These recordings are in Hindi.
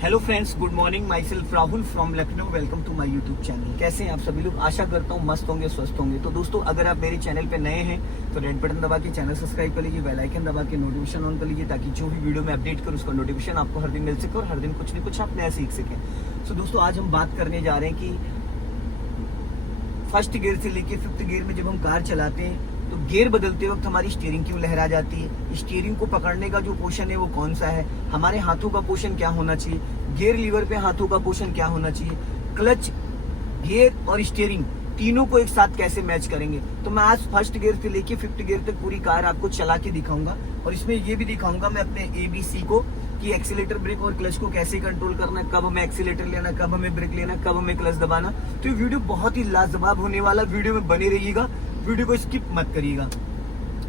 Hello friends, good morning. Myself Rahul from Lucknow. Welcome to my YouTube channel. कैसे हैं आप सभी लोग? आशा करता हूँ मस्त होंगे, स्वस्थ होंगे। तो दोस्तों, अगर आप मेरे चैनल पे नए हैं तो रेड बटन दबा के चैनल सब्सक्राइब कर लीजिए, बेल आइकन दबा के नोटिफिकेशन ऑन कर लीजिए, ताकि जो भी वीडियो में अपडेट करूँ उसका नोटिफिकेशन आपको हर दिन मिल सके और हर दिन कुछ न कुछ आप नया सीख सकें। सो दोस्तों, आज हम बात करने जा रहे हैं कि फर्स्ट गियर से लेके फिफ्थ गियर में जब हम कार चलाते हैं तो गियर बदलते वक्त हमारी स्टीयरिंग क्यों लहरा जाती है, स्टीयरिंग को पकड़ने का जो पोर्शन है वो कौन सा है, हमारे हाथों का पोर्शन क्या होना चाहिए, गियर लीवर पे हाथों का पोर्शन क्या होना चाहिए, क्लच, गियर और स्टीयरिंग तीनों को एक साथ कैसे मैच करेंगे। तो मैं आज फर्स्ट गियर से लेके फिफ्थ गियर तक पूरी कार आपको चला के दिखाऊंगा और इसमें ये भी दिखाऊंगा मैं अपने ABC को कि एक्सीलेटर, ब्रेक और क्लच को कैसे कंट्रोल करना है, कब हमें एक्सीलेटर लेना, कब हमें ब्रेक लेना, कब हमें क्लच दबाना। तो ये वीडियो बहुत ही लाजवाब होने वाला, वीडियो में बने रहिएगा, वीडियो को स्किप मत करिएगा।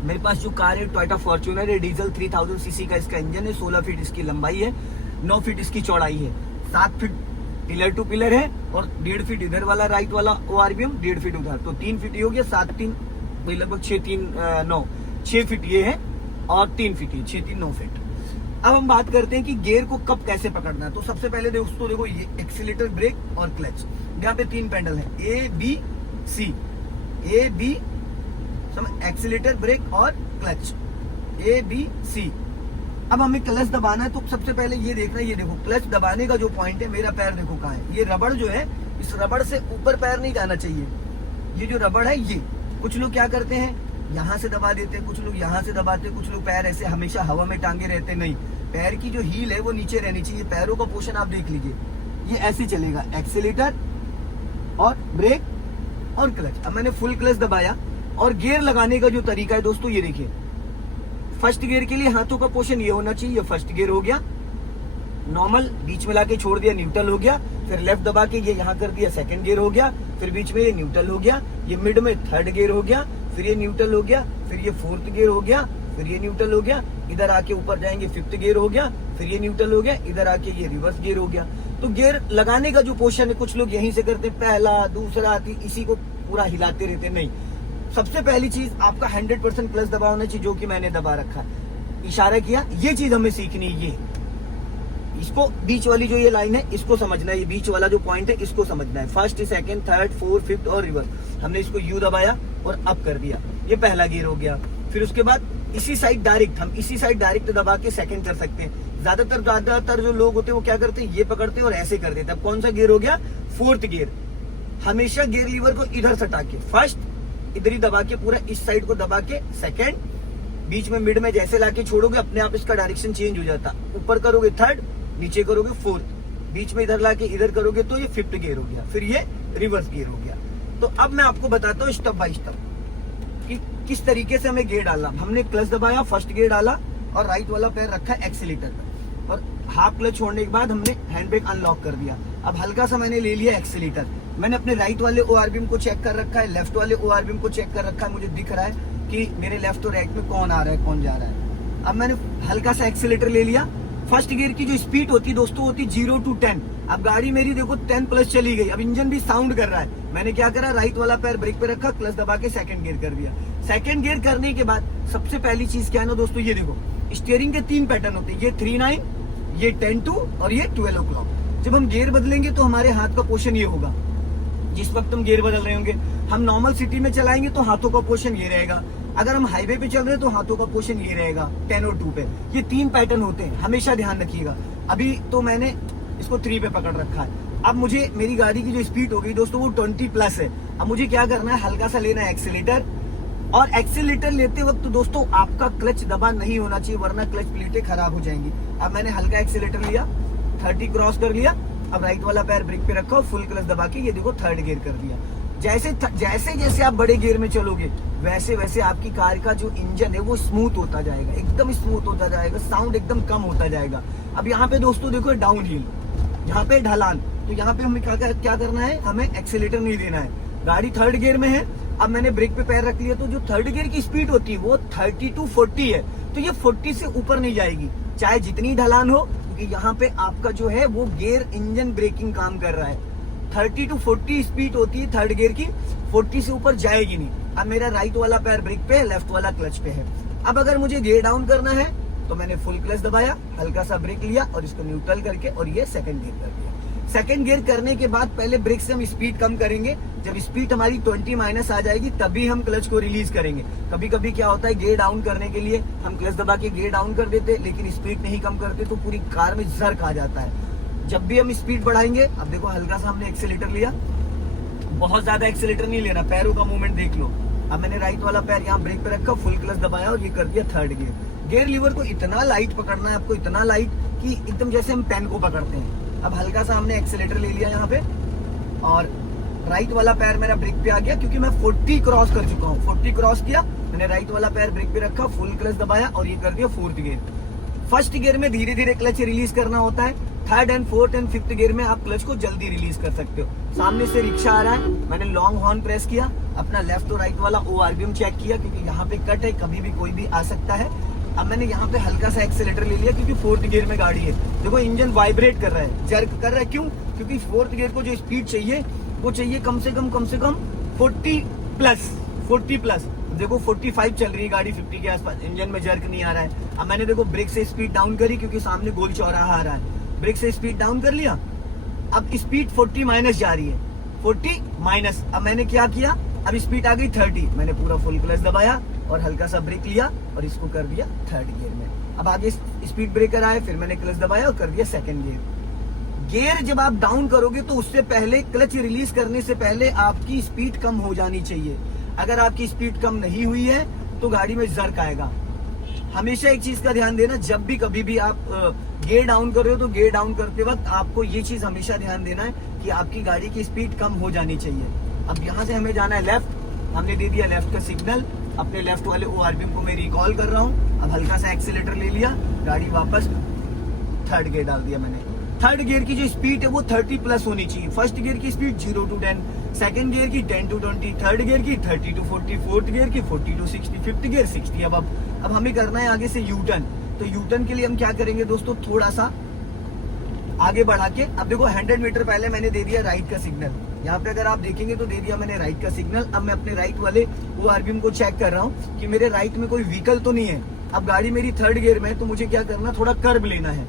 मेरे पास जो कार है टोयोटा फॉर्च्यूनर है, डीजल 3000 सीसी का इसका इंजन है, 16 फीट इसकी लंबाई है, 9 फीट इसकी चौड़ाई है, 7 फीट पिलर टू पिलर है और 1.5 फीट इधर वाला राइट वाला ORBM, 1.5 फीट उधर, तो 3 फीट ये हो गया, 7 3 लगभग 6 फीट ये है और 3 फीट ये, 6 3 9 फीट। अब हम बात करते हैं कि गियर को कब कैसे पकड़ना है। तो सबसे पहले दोस्तों देखो, ये एक्सीलेटर, ब्रेक और क्लच, यहाँ पे 3 पैडल है, A B एक्सीलेटर, ब्रेक और क्लच, ABC। अब हमें क्लच दबाना है तो सबसे पहले ये देखना है, ये देखो क्लच दबाने का जो पॉइंट है, मेरा पैर देखो कहाँ है, ये रबड़ जो है, इस रबड़ से ऊपर पैर नहीं जाना चाहिए। ये जो रबड़ है, ये कुछ लोग क्या करते हैं, यहाँ से दबा देते हैं, कुछ लोग यहाँ से दबाते हैं, कुछ लोग पैर ऐसे हमेशा हवा में टांगे रहते। नहीं, पैर की जो हील है वो नीचे रहनी चाहिए। पैरों का पोर्शन आप देख लीजिए, ये ऐसे चलेगा, एक्सीलेटर और ब्रेक और क्लच। अब मैंने फुल क्लच दबाया और गियर लगाने का जो तरीका है दोस्तों, ये देखिए, फर्स्ट गियर के लिए हाथों का पोर्शन ये होना चाहिए, ये फर्स्ट गियर हो गया, नॉर्मल, बीच में लाके छोड़ दिया, न्यूट्रल हो गया, फिर लेफ्ट दबा के ये यहाँ कर दिया, सेकंड गियर हो गया, फिर बीच में ये न्यूट्रल हो गया, ये मिड में थर्ड गियर हो गया, फिर ये न्यूट्रल हो गया, फिर ये फोर्थ गियर हो गया, फिर ये न्यूट्रल हो गया, इधर आके ऊपर जाएंगे फिफ्थ गियर हो गया, फिर ये न्यूट्रल हो गया, इधर आके ये रिवर्स गियर हो गया। तो गियर लगाने का जो पोर्शन है, कुछ लोग यहीं से करते, पहला दूसरा इसी को पूरा हिलाते रहते। नहीं, सबसे पहली चीज आपका 100% क्लच दबा होना चाहिए, जो कि मैंने दबा रखा है, इशारा किया, ये चीज हमें सीखनी है। ये इसको बीच वाली जो ये लाइन है इसको समझना है, ये बीच वाला जो पॉइंट है इसको समझना है। First, second, third, fourth, fifth और रिवर्स, हमने इसको U दबाया और अप कर दिया, ये पहला गियर हो गया। फिर उसके बाद इसी साइड डायरेक्ट, हम इसी साइड डायरेक्ट दबा के सेकंड कर सकते हैं। ज्यादातर जो लोग होते हैं वो क्या करते हैं, ये पकड़ते हैं और ऐसे कर देते हैं। अब कौन सा गियर हो गया? Fourth gear. हमेशा गियर लीवर को इधर सटा के, फर्स्ट इधर ही दबा के, पूरा इस साइड को दबा के, सेकंड, बीच में मिड में जैसे लाके छोड़ोगे अपने आप इसका डायरेक्शन चेंज हो जाता, ऊपर करोगे थर्ड, नीचे करोगे फोर्थ, बीच में इधर लाके इधर करोगे तो ये फिफ्थ गियर हो गया, फिर ये रिवर्स गियर हो गया। तो अब मैं आपको बताता हूँ स्टेप बाय स्टेप कि किस तरीके से हमें गियर डालना। हमने क्लच दबाया, फर्स्ट गियर डाला और राइट वाला पैर रखा एक्सीलेटर पर और हाफ क्लच छोड़ने के बाद हमने हैंड ब्रेक अनलॉक कर दिया। अब हल्का सा मैंने ले लिया एक्सीलेटर, मैंने अपने राइट वाले ORBM को चेक कर रखा है, लेफ्ट वाले ORBM को चेक कर रखा है, मुझे दिख रहा है कि मेरे लेफ्ट और राइट में कौन आ रहा है, कौन जा रहा है। अब मैंने हल्का सा एक्सीलेटर ले लिया। फर्स्ट गियर की जो स्पीड होती दोस्तों होती 0 to 10। अब गाड़ी मेरी देखो 10 प्लस चली गई, अब इंजन भी साउंड कर रहा है। मैंने क्या करा, राइट वाला पैर ब्रेक पे रखा, क्लच दबा के सेकंड गियर कर दिया। सेकंड गियर करने के बाद सबसे पहली चीज क्या है ना दोस्तों, ये देखो, स्टीयरिंग के 3 पैटर्न होते हैं, ये 3-9, ये 10-2 और ये 12 o'clock। जब हम गियर बदलेंगे तो हमारे हाथ का पोर्शन ये होगा, जिस वक्त हम गियर बदल रहे होंगे। हम नॉर्मल सिटी में चलाएंगे तो हाथों का पोर्शन ये रहेगा, अगर हम हाईवे पे चल रहे हैं तो हाथों का पोर्शन ये रहेगा 10 और 2 पे। ये 3 पैटर्न होते हैं, हमेशा ध्यान रखिएगा। अभी तो मैंने इसको 3 पे पकड़ रखा है। अब मुझे मेरी गाड़ी की जो स्पीड हो गई दोस्तों वो 20 प्लस है। अब मुझे क्या करना है, हल्का सा लेना है एक्सीलेटर, और एक्सीलेटर लेते वक्त तो दोस्तों आपका क्लच दबा नहीं होना चाहिए, वरना क्लच प्लेटें खराब हो जाएंगी। अब मैंने हल्का एक्सीलेटर लिया, 30 क्रॉस कर लिया, अब राइट वाला पैर ब्रेक पे रखा और फुल क्लच दबा के ये देखो थर्ड गियर कर दिया। जैसे जैसे आप बड़े गियर में चलोगे वैसे वैसे आपकी कार का जो इंजन है वो स्मूथ होता जाएगा, एकदम स्मूथ होता जाएगा, साउंड एकदम कम होता जाएगा। अब यहाँ पे दोस्तों देखो डाउन हिल, यहाँ पे ढलान, तो यहाँ पे हमें क्या करना है, हमें एक्सीलेटर नहीं देना है। गाड़ी थर्ड गियर में है, अब मैंने ब्रेक पे पैर रख लिया, तो जो थर्ड गियर की स्पीड होती है वो 30 to 40 है, तो ये 40 से ऊपर नहीं जाएगी, चाहे जितनी ढलान हो, क्योंकि यहाँ पे आपका जो है वो गियर इंजन ब्रेकिंग काम कर रहा है। 30 to 40 स्पीड होती है थर्ड गियर की, 40 से ऊपर जाएगी नहीं। अब मेरा राइट वाला पैर ब्रेक पे है, लेफ्ट वाला क्लच पे है। अब अगर मुझे गियर डाउन करना है तो मैंने फुल क्लच दबाया, हल्का सा ब्रेक लिया और इसको न्यूट्रल करके और ये सेकंड गियर कर दिया। सेकंड गियर करने के बाद पहले ब्रेक से हम स्पीड कम करेंगे। जब स्पीड हमारी 20 माइनस आ जाएगी तभी हम क्लच को रिलीज करेंगे। कभी कभी क्या होता है, गियर डाउन करने के लिए हम क्लच दबा के गियर डाउन कर देते, लेकिन स्पीड नहीं कम करते तो पूरी कार में जर्क आ जाता है। जब भी हम स्पीड बढ़ाएंगे, अब देखो हल्का सा हमने एक्सीलेटर लिया, बहुत ज्यादा एक्सीलेटर नहीं लेना, पैरों का मूवमेंट देख लो। अब मैंने राइट वाला पैर यहाँ ब्रेक पे रखा, फुल क्लच दबाया और ये कर दिया थर्ड गियर। गियर लीवर को इतना लाइट पकड़ना है आपको, इतना लाइट कि एकदम जैसे हम पेन को पकड़ते हैं। अब हल्का सा हमने एक्सीलेटर ले लिया यहाँ पे और राइट वाला पैर मेरा ब्रेक पे आ गया, क्योंकि मैं 40 क्रॉस कर चुका हूँ। 40 क्रॉस किया, मैंने राइट वाला पैर ब्रेक पे रखा, फुल क्लच दबाया और ये कर दिया फोर्थ गियर। फर्स्ट गियर में धीरे धीरे क्लच रिलीज करना होता है, third and fourth and fifth gear में आप क्लच को जल्दी रिलीज कर सकते हो। सामने से रिक्शा आ रहा है, मैंने लॉन्ग हॉर्न प्रेस किया, अपना लेफ्ट और राइट वाला ORBM चेक किया, क्योंकि यहाँ पे कट है, कभी भी कोई भी आ सकता है। अब मैंने यहाँ पे हल्का सा एक्सीलेटर ले लिया, क्योंकि फोर्थ गियर में गाड़ी है। देखो इंजन वाइब्रेट कर रहा है, जर्क कर रहा है, क्यों? क्योंकि फोर्थ गियर को जो स्पीड चाहिए वो चाहिए कम से कम 40 प्लस। देखो 45 चल रही है गाड़ी, 50 के आसपास, इंजन में जर्क नहीं आ रहा है। अब मैंने देखो ब्रेक से स्पीड डाउन करी, क्योंकि सामने गोल चौराहा आ रहा है, ब्रेक से स्पीड डाउन कर लिया। अब स्पीड 40 माइनस जा रही है, 40 माइनस। अब मैंने क्या किया, अब स्पीड आ गई 30, मैंने पूरा फुल क्लच दबाया और हल्का सा ब्रेक लिया और इसको कर दिया थर्ड गियर में। अब आगे स्पीड ब्रेकर आए, फिर मैंने क्लच दबाया और कर दिया सेकंड गियर। गियर जब आप डाउन करोगे तो उससे पहले, क्लच रिलीज करने से पहले आपकी स्पीड कम हो जानी चाहिए। अगर आपकी स्पीड कम नहीं हुई है तो गाड़ी में जर्क आएगा। हमेशा एक चीज का ध्यान देना, जब भी कभी भी आप गियर डाउन कर रहे हो तो गियर डाउन करते वक्त आपको ये चीज हमेशा ध्यान देना है कि आपकी गाड़ी की स्पीड कम हो जानी चाहिए। अब यहाँ से हमें जाना है लेफ्ट, हमने दे दिया लेफ्ट का सिग्नल, अपने लेफ्ट वाले ORBM को मैं रिकॉल कर रहा हूँ। अब हल्का सा एक्सीलेटर ले लिया, गाड़ी वापस थर्ड गियर डाल दिया मैंने। थर्ड गियर की जो स्पीड है वो 30 प्लस होनी चाहिए। फर्स्ट गियर की स्पीड 0 to 10, सेकंड गियर की 10 to 20, थर्ड गियर की 30 to 40, फोर्थ गियर की 40 to 60, फिफ्थ गियर 60। अब हमें करना है आगे से यूटर्न। तो यूटर्न के लिए हम क्या करेंगे दोस्तों, थोड़ा सा आगे बढ़ा के, अब देखो 100 मीटर पहले मैंने दे दिया राइट का सिग्नल। यहाँ पे अगर आप देखेंगे तो दे दिया मैंने राइट का सिग्नल। अब मैं अपने राइट वाले ORBM को चेक कर रहा हूँ कि मेरे राइट में कोई व्हीकल तो नहीं है। अब गाड़ी मेरी थर्ड गियर में है, तो मुझे क्या करना, थोड़ा कर्व लेना है।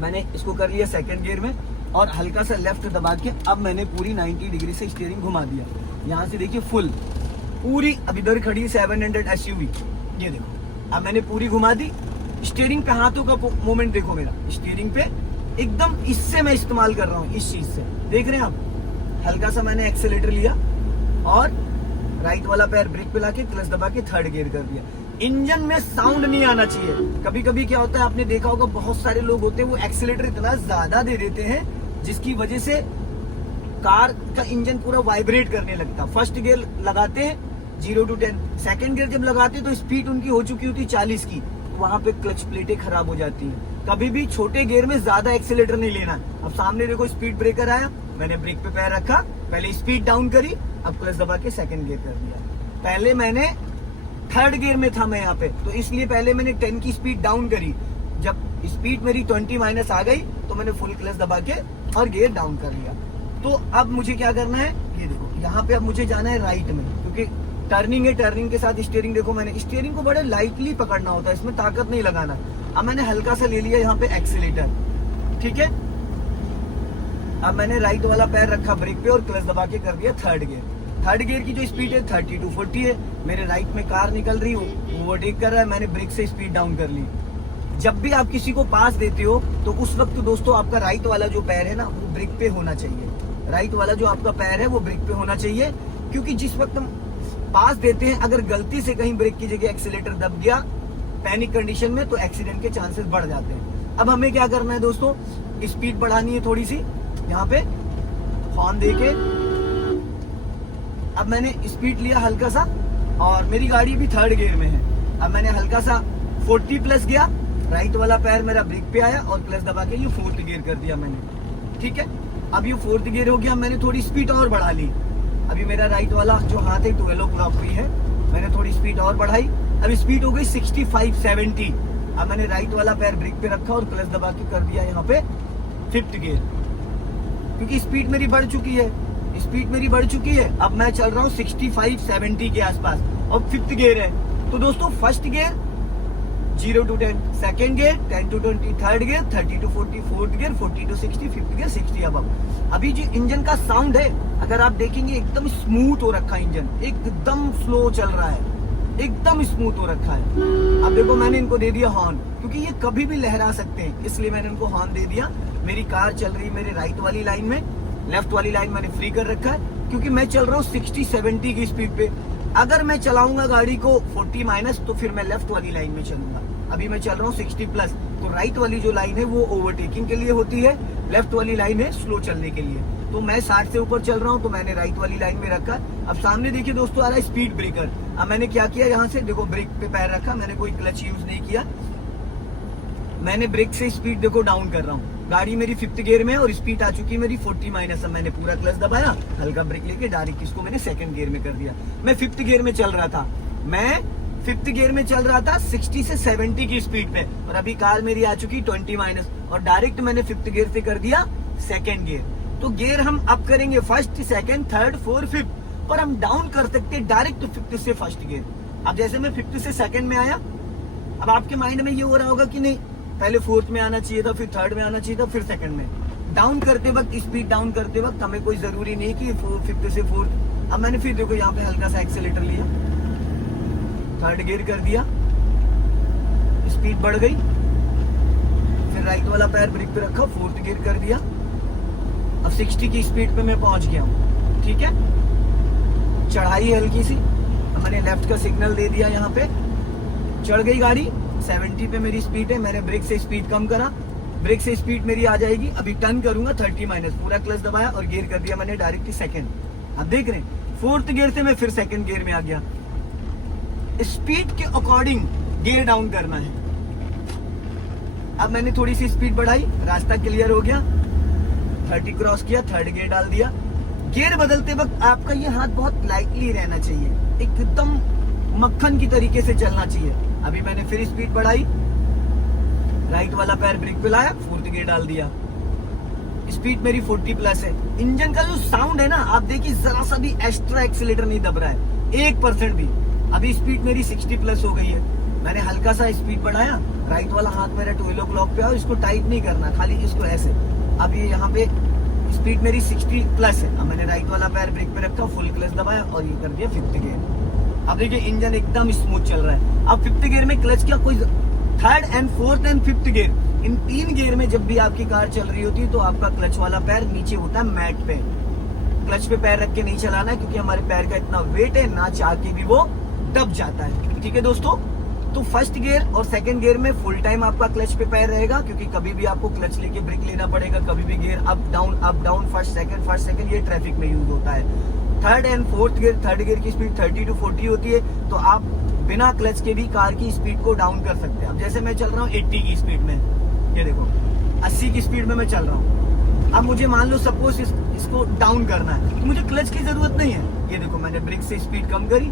मैंने इसको कर लिया सेकंड गियर में और हल्का सा लेफ्ट दबा के अब मैंने पूरी 90 डिग्री से स्टीयरिंग घुमा दिया। यहाँ से देखिए फुल पूरी, अब इधर खड़ी 700 SUV, ये देखो अब मैंने पूरी घुमा दी। स्टीयरिंग पे हाथों का मूवमेंट देखो, मेरा स्टीयरिंग पे एकदम इससे मैं इस्तेमाल कर रहा हूँ, इस चीज से देख रहे हैं आप। हल्का सा मैंने एक्सीलेटर लिया और राइट वाला पैर ब्रेक पे लाके क्लच दबा के थर्ड गियर कर दिया। इंजन में साउंड नहीं आना चाहिए। कभी कभी क्या होता है, आपने देखा होगा बहुत सारे लोग होते हैं वो एक्सीलेटर इतना ज्यादा दे देते हैं जिसकी वजह से कार का इंजन पूरा वाइब्रेट करने लगता। फर्स्ट गियर लगाते हैं 0 to 10, सेकंड गियर जब लगाते हैं तो स्पीड उनकी हो चुकी होती 40 की, तो वहां पे क्लच प्लेटें खराब हो जाती हैं। कभी भी छोटे गियर में ज्यादा एक्सीलेटर नहीं लेना। अब सामने देखो स्पीड ब्रेकर आया, मैंने ब्रेक पे पैर रखा, पहले स्पीड डाउन करी, अब क्लच दबा के सेकंड गियर कर दिया। पहले मैंने थर्ड गियर में था मैं यहाँ पे, तो इसलिए पहले मैंने 10 की स्पीड डाउन करी। जब स्पीड मेरी 20 माइनस आ गई तो मैंने फुल क्लच दबा के और गियर डाउन कर लिया। तो अब मुझे क्या करना है, ये देखो यहाँ पे अब मुझे जाना है राइट में, क्योंकि टर्निंग है। टर्निंग के साथ स्टीयरिंग देखो, मैंने स्टीयरिंग को बड़े लाइटली पकड़ना होता है, इसमें ताकत नहीं लगाना। अब मैंने हल्का सा ले लिया यहाँ पे एक्सीलेटर, ठीक है। अब मैंने राइट वाला पैर रखा ब्रेक पे और क्लच दबा के कर दिया थर्ड गियर। थर्ड गियर की जो स्पीड है 30 to 40 है। मेरे राइट में कार निकल रही हो, ओवरटेक कर रहा है, मैंने ब्रेक से स्पीड डाउन कर ली। जब भी आप किसी को पास देते हो तो उस वक्त दोस्तों आपका राइट वाला जो पैर है ना वो ब्रेक पे होना चाहिए। राइट वाला जो आपका पैर है वो ब्रेक पे होना चाहिए, क्योंकि जिस वक्त हम पास देते हैं अगर गलती से कहीं ब्रेक की जगह एक्सीलेटर दब गया पैनिक कंडीशन में, तो एक्सीडेंट के चांसेस बढ़ जाते हैं। अब हमें क्या करना है दोस्तों, स्पीड बढ़ानी है थोड़ी सी, यहाँ पे हॉर्न देके। अब मैंने स्पीड लिया हल्का सा और मेरी गाड़ी भी थर्ड गियर में है। अब मैंने हल्का सा 40 प्लस गया, राइट वाला पैर मेरा ब्रेक पे आया और क्लच दबा के ये फोर्थ गियर कर दिया मैंने, ठीक है। अब ये फोर्थ गियर हो गया, मैंने थोड़ी स्पीड और बढ़ा ली। अभी मेरा राइट वाला जो हाथ है 12 o'clock हुई है, मैंने थोड़ी स्पीड और बढ़ाई, अब स्पीड हो गई 65-70। अब मैंने राइट वाला पैर ब्रेक पे रखा और क्लच दबा के कर दिया यहाँ पे फिफ्थ गियर, क्योंकि स्पीड मेरी बढ़ चुकी है। स्पीड मेरी बढ़ चुकी है, अब मैं चल रहा हूँ 65-70 के आसपास और फिफ्थ गियर है। तो दोस्तों first gear 0 to 10 second gear, 10 to 20 third gear, 30 to 40 fourth gear, 40 to 60 fifth gear, 60 अब। अभी जो इंजन का साउंड है अगर आप देखेंगे एकदम स्मूथ हो रखा है इंजन, एकदम स्लो चल रहा है, एकदम स्मूथ हो रखा है। अब देखो मैंने इनको दे दिया हॉर्न, क्योंकि ये कभी भी लहरा सकते हैं, इसलिए मैंने इनको हॉर्न दे दिया। मेरी कार चल रही है मेरे राइट वाली लाइन में, लेफ्ट वाली लाइन मैंने फ्री कर रखा है, क्योंकि मैं चल रहा हूँ 60-70 की स्पीड पे। अगर मैं चलाऊंगा गाड़ी को 40 माइनस तो फिर मैं लेफ्ट वाली लाइन में चलूंगा। अभी मैं चल रहा हूँ 60 प्लस, तो राइट वाली जो लाइन है वो ओवरटेकिंग के लिए होती है, लेफ्ट वाली लाइन है स्लो चलने के लिए। तो मैं 60 से ऊपर चल रहा हूँ तो मैंने राइट वाली लाइन में रखा। अब सामने देखिए दोस्तों आ रहा है स्पीड ब्रेकर। अब मैंने क्या किया, यहाँ से देखो ब्रेक पे पैर रखा, मैंने कोई क्लच यूज नहीं किया, मैंने ब्रेक से स्पीड देखो डाउन कर रहा हूँ। गाड़ी मेरी 5th गियर में है और स्पीड आ चुकी है मेरी 40 माइनस। अब मैंने पूरा क्लच दबाया, हल्का ब्रेक लेके डायरेक्ट इसको मैंने 2nd गियर में कर दिया। मैं 5th गियर में चल रहा था, मैं 5th गियर में चल रहा था 60 से 70 की स्पीड पे, और अभी कार मेरी आ चुकी 20 माइनस, और डायरेक्ट मैंने 5th गियर से कर दिया 2nd गियर। तो गियर हम अप करेंगे 1st, 2nd, 3rd, 4th, 5th, पर हम डाउन कर सकते हैं डायरेक्ट 5th से 1st गियर। अब जैसे मैं 5th से 2nd में आया, अब आपके माइंड में ये हो रहा होगा कि नहीं पहले 4th में आना चाहिए था, फिर 3rd में आना चाहिए था, फिर 2nd में। डाउन करते वक्त, स्पीड डाउन करते वक्त हमें कोई जरूरी नहीं कि 5th से 4th। अब मैंने फिर देखो यहाँ पे हल्का सा एक्सेलेटर लिया, 3rd गियर कर दिया, स्पीड बढ़ गई, फिर राइट वाला पैर ब्रेक पे रखा, 4th गियर कर दिया। अब 60 की स्पीड पे मैं पहुंच गया हूँ, ठीक है, चढ़ाई है हल्की सी। अब मैंने लेफ्ट का सिग्नल दे दिया, यहाँ पे चढ़ गई गाड़ी, 70 पे मेरी स्पीड है, मैंने ब्रेक से स्पीड कम करा, ब्रेक से स्पीड मेरी आ जाएगी। अभी टर्न करूंगा 30 माइनस, पूरा क्लच दबाया और गियर कर दिया मैंने डायरेक्टली 2nd। अब देख रहे हैं 4th गियर से मैं फिर 2nd गियर में आ गया। स्पीड के अकॉर्डिंग गियर डाउन करना है। अब मैंने थोड़ी सी स्पीड बढ़ाई, रास्ता क्लियर हो गया, 30 क्रॉस किया, 3rd गियर डाल दिया। गियर बदलते वक्त आपका ये हाथ बहुत लाइटली रहना चाहिए, एकदम मक्खन की तरीके से चलना चाहिए। अभी मैंने फिर स्पीड बढ़ाई, राइट वाला पैर ब्रेक पे लाया, 4th गियर डाल दिया, स्पीड मेरी 40 प्लस है। इंजन का जो साउंड है ना, आप देखिए जरा सा भी एक्स्ट्रा एक्सीलेटर नहीं दब रहा है, 1% भी। अभी स्पीड मेरी 60 प्लस हो गई है, मैंने हल्का सा स्पीड बढ़ाया, राइट वाला हाथ मेरा 12 o'clock पे आओ, इसको टाइट नहीं करना, खाली इसको ऐसे। अब ये यहाँ पे स्पीड मेरी 60 प्लस है। अब मैंने राइट वाला पैर ब्रेक पे रखा, फुल क्लच दबाया और ये कर दिया 5th गियर। अब देखिए इंजन एकदम स्मूथ चल रहा है। अब 5th गियर में क्लच क्या, कोई 3rd and 4th and 5th gear, in 3 gear में जब भी आपकी कार चल रही होती है तो आपका क्लच वाला पैर नीचे होता है मैट पे। क्लच पे पैर रख के नहीं चलाना है, क्योंकि हमारे पैर का इतना वेट है, ना चाह के भी वो दब जाता है। ठीक है दोस्तों, तो 1st गियर और 2nd गियर में फुल टाइम आपका क्लच पे पैर रहेगा, क्योंकि कभी भी आपको क्लच लेके ब्रेक लेना पड़ेगा, कभी भी gear up down, first second, ये ट्रैफिक में यूज होता है। 3rd and 4th gear, 3rd gear की स्पीड 30 to 40 होती है, तो आप बिना क्लच के भी कार की स्पीड को डाउन कर सकते हैं। अब जैसे मैं चल रहा हूँ 80 की स्पीड में, ये देखो 80 की स्पीड में मैं चल रहा हूँ। अब मुझे मान लो सपोज इसको डाउन करना है, तो मुझे क्लच की जरूरत नहीं है। ये देखो मैंने ब्रेक से स्पीड कम करी,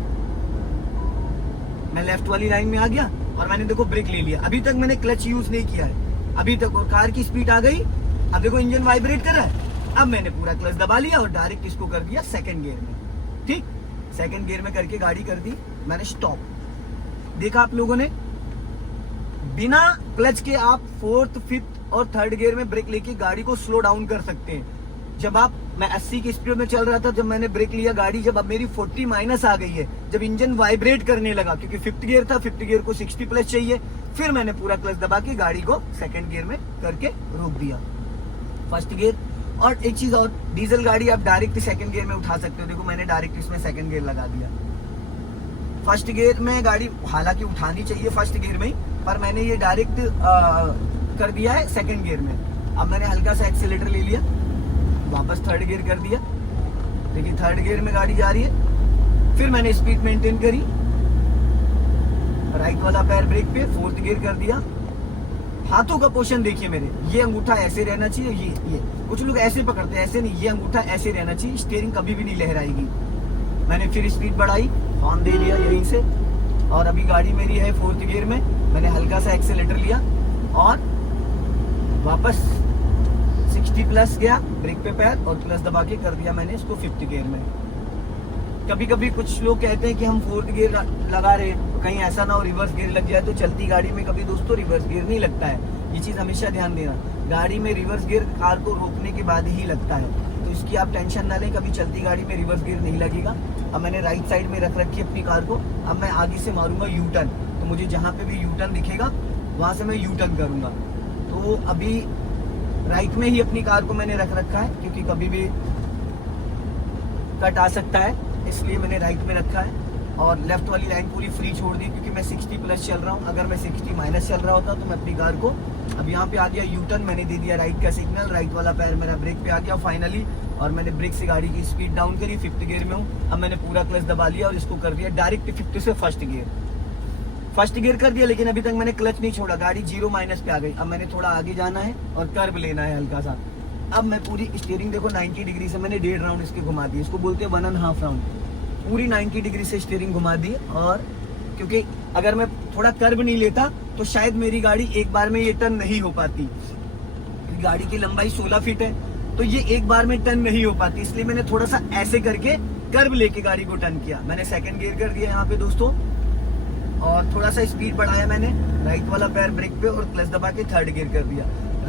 मैं लेफ्ट वाली लाइन में आ गया और मैंने देखो ब्रेक ले लिया। अभी तक मैंने क्लच यूज नहीं किया है अभी तक, और कार की स्पीड आ गई। अब देखो इंजन वाइब्रेट कर रहा है, अब मैंने पूरा क्लच दबा लिया और डायरेक्ट इसको कर दिया 2nd गियर में। ठीक, 2nd गियर में करके गाड़ी कर दी मैंने स्टॉप। देखा आप लोगों ने, बिना क्लच के आप 4th, 5th और 3rd गियर में ब्रेक लेके गाड़ी को स्लो डाउन कर सकते हैं। जब मैं 80 की स्पीड में चल रहा था, जब मैंने ब्रेक लिया गाड़ी, जब अब मेरी 40 माइनस आ गई है, जब इंजन वाइब्रेट करने लगा, क्योंकि 5th गियर था, 5th गियर को 60 प्लस चाहिए, फिर मैंने पूरा क्लच दबा के गाड़ी को 2nd गियर में करके रोक दिया। 1st गियर, और एक चीज और, डीजल गाड़ी आप डायरेक्ट 2nd गियर में उठा सकते हो। देखो मैंने डायरेक्ट इसमें 2nd गियर लगा दिया। 1st गियर में गाड़ी हालांकि उठानी चाहिए 1st गियर में ही, पर मैंने ये डायरेक्ट कर दिया है 2nd गियर में। अब मैंने हल्का सा एक्सीलेटर ले लिया, वापस 3rd गियर कर दिया। देखिए 3rd गियर में गाड़ी जा रही है, फिर मैंने स्पीड मेंटेन करी, राइट वाला पैर ब्रेक पे, 4th गियर कर दिया। हाथों का पोजीशन देखिए मेरे, ये अंगूठा ऐसे रहना चाहिए, ये कुछ लोग ऐसे पकड़ते हैं, ऐसे नहीं, ये अंगूठा ऐसे रहना चाहिए, स्टीयरिंग कभी भी नहीं लहराएगी। मैंने फिर स्पीड बढ़ाई, हॉर्न दे दिया यहीं से, और अभी गाड़ी मेरी है 4th गियर में। मैंने हल्का सा एक्सेलेटर लिया और वापस 60 प्लस गया, ब्रेक पे पैर और क्लच दबा के कर दिया मैंने इसको 5th गियर में। कभी कभी कुछ लोग कहते हैं कि हम 4th गियर लगा रहे हैं, तो कहीं ऐसा ना हो रिवर्स गियर लग जाए। तो चलती गाड़ी में कभी दोस्तों रिवर्स गियर नहीं लगता है, ये चीज हमेशा ध्यान देना। गाड़ी में रिवर्स गियर कार को रोकने के बाद ही लगता है, तो इसकी आप टेंशन ना लें, कभी चलती गाड़ी में रिवर्स गियर नहीं लगेगा। अब मैंने राइट साइड में रख रखी है अपनी कार को, अब मैं आगे से मारूंगा यू टर्न, तो मुझे जहाँ पे भी यू टर्न दिखेगा वहां से मैं यू टर्न करूंगा। तो अभी राइट में ही अपनी कार को मैंने रख रखा है, क्योंकि कभी भी कट आ सकता है, इसलिए मैंने राइट में रखा है। और लेफ्ट वाली लाइन पूरी फ्री छोड़ दी, क्योंकि मैं 60 प्लस चल रहा हूँ। अगर मैं 60 माइनस चल रहा होता तो मैं अपनी कार को, अब यहाँ पे आ गया यू टर्न, मैंने दे दिया राइट का सिग्नल, राइट वाला पैर मेरा ब्रेक पे आ गया फाइनली, और मैंने ब्रेक से गाड़ी की स्पीड डाउन करी, 5th गियर में हूँ। अब मैंने पूरा क्लच दबा लिया और इसको कर दिया डायरेक्ट 50 से फर्स्ट गियर कर दिया, लेकिन अभी तक मैंने क्लच नहीं छोड़ा, गाड़ी 0 माइनस पे आ गई। अब मैंने थोड़ा आगे जाना है और कर्व लेना है हल्का सा। अब मैं पूरी स्टीयरिंग देखो 90 डिग्री से मैंने 1.5 राउंड इसके घुमा दी, इसको बोलते हैं 1.5 राउंड, पूरी 90 डिग्री से स्टीयरिंग घुमा दी। और क्योंकि अगर मैं थोड़ा कर्व नहीं लेता तो शायद मेरी गाड़ी एक बार में ये टर्न नहीं हो पाती, गाड़ी की लंबाई 16 फीट है, तो ये एक बार में टर्न नहीं हो पाती, इसलिए मैंने थोड़ा सा ऐसे करके कर्व लेके गाड़ी को टर्न किया। मैंने 2nd गियर कर दिया यहाँ पे दोस्तों, और थोड़ा सा स्पीड बढ़ाया मैंने, राइट वाला पैर ब्रेक पे और क्लच दबा के 3rd गियर कर दिया।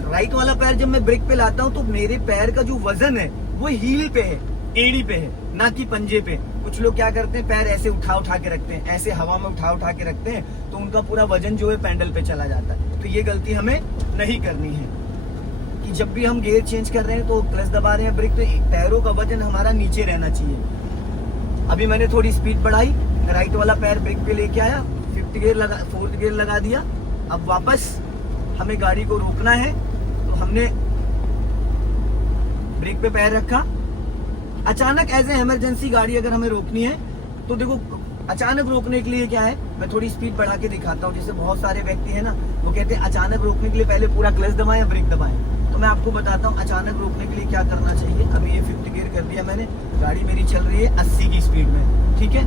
राइट वाला पैर जब मैं ब्रेक पे लाता हूँ तो मेरे पैर का जो वजन है वो हील पे है, एड़ी पे है, ना कि पंजे पे। कुछ लोग क्या करते हैं, पैर ऐसे उठा के रखते हैं, ऐसे हवा में उठा के रखते हैं, तो उनका पूरा वजन जो है पैडल पे चला जाता है। तो ये गलती हमें नहीं करनी है कि जब भी हम गियर चेंज कर रहे हैं तो क्लच दबा रहे हैं ब्रेक, तो पैरों का वजन हमारा नीचे रहना चाहिए। अभी मैंने थोड़ी स्पीड बढ़ाई, राइट वाला पैर ब्रेक पे लेके आया, 4th गियर लगा दिया। अब वापस हमें गाड़ी को रोकना है, तो हमने ब्रेक पे पैर रखा। अचानक एज ए इमरजेंसी गाड़ी अगर हमें रोकनी है तो देखो, अचानक रोकने के लिए क्या है, मैं थोड़ी स्पीड बढ़ा के दिखाता हूँ। जैसे बहुत सारे व्यक्ति है ना, वो कहते हैं अचानक रोकने के लिए पहले पूरा क्लच दबाएं या ब्रेक दबाएं, तो मैं आपको बताता हूँ अचानक रोकने के लिए क्या करना चाहिए। अभी ये 5th गियर कर दिया मैंने, गाड़ी मेरी चल रही है 80 की स्पीड में, ठीक है,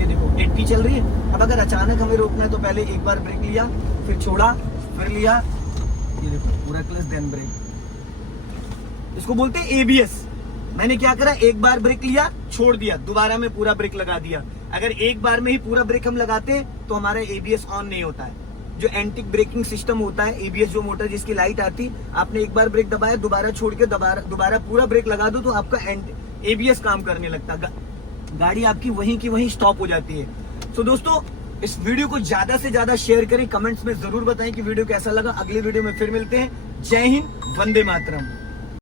ये देखो 80 चल रही है। अब अगर अचानक हमें रोकना है तो पहले एक बार ब्रेक लिया, फिर छोड़ा, फिर लिया, ये देखो पूरा क्लच देन ब्रेक, इसको बोलते हैं एबीएस। मैंने क्या करा, एक बार ब्रेक लिया, छोड़ दिया, दोबारा में पूरा ब्रेक लगा दिया। अगर एक बार में ही पूरा ब्रेक हम लगाते हैं तो हमारा एबीएस ऑन नहीं होता है। जो एंटी ब्रेकिंग सिस्टम होता है, एबीएस जो मोटर जिसकी लाइट आती, आपने एक बार ब्रेक दबाया, दोबारा छोड़ के दोबारा पूरा ब्रेक लगा दो तो आपका एबीएस काम करने लगता, गाड़ी आपकी वहीं की वहीं स्टॉप हो जाती है। तो दोस्तों इस वीडियो को ज्यादा से ज्यादा शेयर करें, कमेंट्स में जरूर बताएं कि वीडियो कैसा लगा। अगले वीडियो में फिर मिलते हैं। जय हिंद, वंदे मातरम।